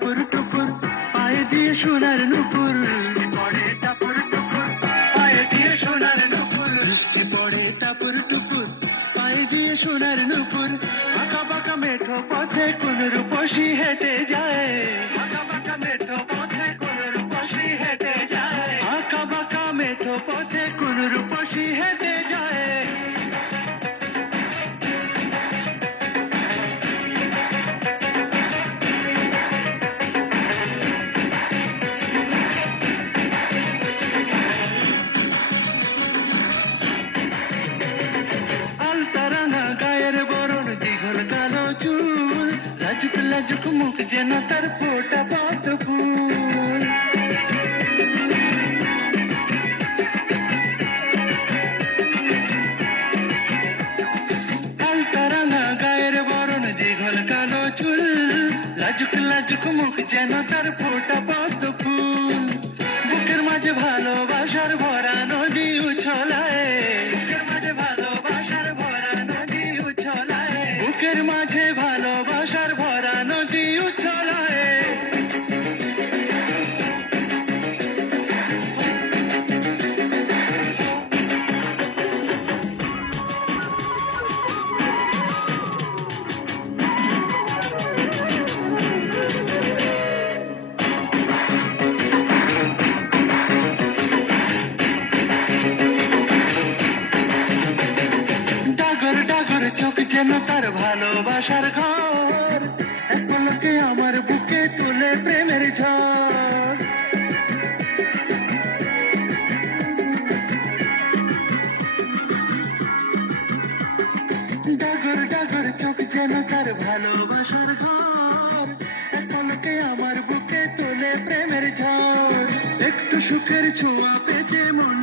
টাপুর টুপুর পায়ে দিয়ে সোনার নুপুর, পড়ে টাপুর টুপুর পায়ে দিয়ে সোনার নুপুর, বৃষ্টি পড়ে টাপুর টুপুর পায়ে দিয়ে সোনার নুপুর। আঁকা বাঁকা মেঠো পথে কোন রূপসী হেঁটে যায়, আঁকা বাঁকা মেঠো পথে কোন রূপসী হেঁটে যায়, আঁকা বাঁকা মেঠো পথে কোন রূপসী হেঁটে যায়। আলতারাঙা গায়ের বরণ, দীঘল কালো চুল, লাজুক লাজুক মুখ যেন তার ফোটা পদ্ম ফুল। আলতারাঙা গায়ের বরণ, দীঘল কালো চুল, লাজুক লাজুক মুখ যেন তার ফোটা পদ্ম ফুল। বুকের মাঝে ভালোবাসার ভরা নদী উছলায়, বুকের মাঝে ভালোবাসার ভরা নদী উছলায়, বুকের মাঝে ভালোবাসার ভরা নদী উছলায়। ডাগর ডাগর চোখ যেন তার ভালোবাসার ঘর, এক পলকে আমার বুকে তুলে প্রেমের ঝড়। ডাগর ডাগর চোখ যেন তার ভালোবাসার ঘর, এক পলকে আমার বুকে তোলে প্রেমের ঝড়। একটু সুখের ছোঁয়া পেতে মন